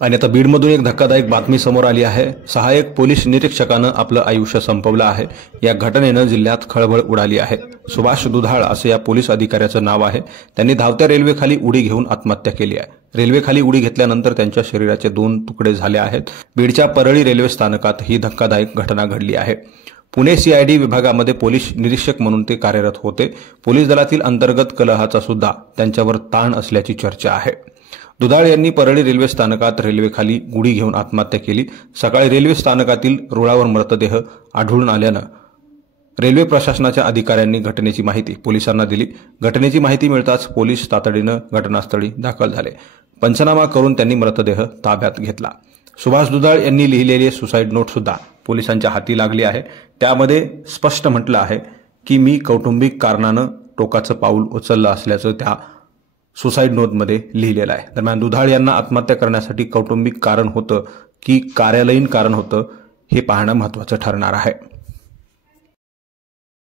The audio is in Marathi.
आणि आता बीडमधून एक धक्कादायक बातमी समोर आली आहे। सहाय्यक पोलीस निरीक्षकानं आपलं आयुष्य संपवलं आहे। या घटनेनं जिल्ह्यात खळबळ उडाली आहे। सुभाष दुधाळ असं या पोलीस अधिकाऱ्याचं नाव आहे। त्यांनी धावत्या रेल्वेखाली उडी घेऊन आत्महत्या केली आहे। रेल्वेखाली उडी घेतल्यानंतर त्यांच्या शरीराचे 2 तुकडे झाले आहेत। बीडच्या परळी रेल्वे स्थानकात ही धक्कादायक घटना घडली आहे। पुणे सीआयडी विभागामध्ये पोलीस निरीक्षक म्हणून ते कार्यरत होते। पोलीस दलातील अंतर्गत कलहाचा सुद्धा त्यांच्यावर ताण असल्याची चर्चा आहे। दुधाळ यांनी परळी रेल्वे स्थानकात रेल्वेखाली उडी घेऊन आत्महत्या केली। सकाळी रेल्वे स्थानकातील रुळावर मृतदेह आढळून आल्यानं रेल्वे प्रशासनाच्या अधिकाऱ्यांनी घटनेची माहिती पोलिसांना दिली। घटनेची माहिती मिळताच पोलीस तातडीनं घटनास्थळी दाखल झाले। पंचनामा करून त्यांनी मृतदेह ताब्यात घेतला। सुभाष दुधाळ यांनी लिहिलेली सुसाईड नोट सुद्धा पोलिसांच्या हाती लागली आहे। त्यामध्ये स्पष्ट म्हटलं आहे की मी कौटुंबिक कारणानं टोकाचं पाऊल उचललं असल्याचं त्या सुसाईड नोटमध्ये लिहिलेलं आहे। दरम्यान दुधाळ यांना आत्महत्या करण्यासाठी कौटुंबिक कारण होतं की कार्यालयीन कारण होतं हे पाहणं महत्त्वाचं ठरणार आहे।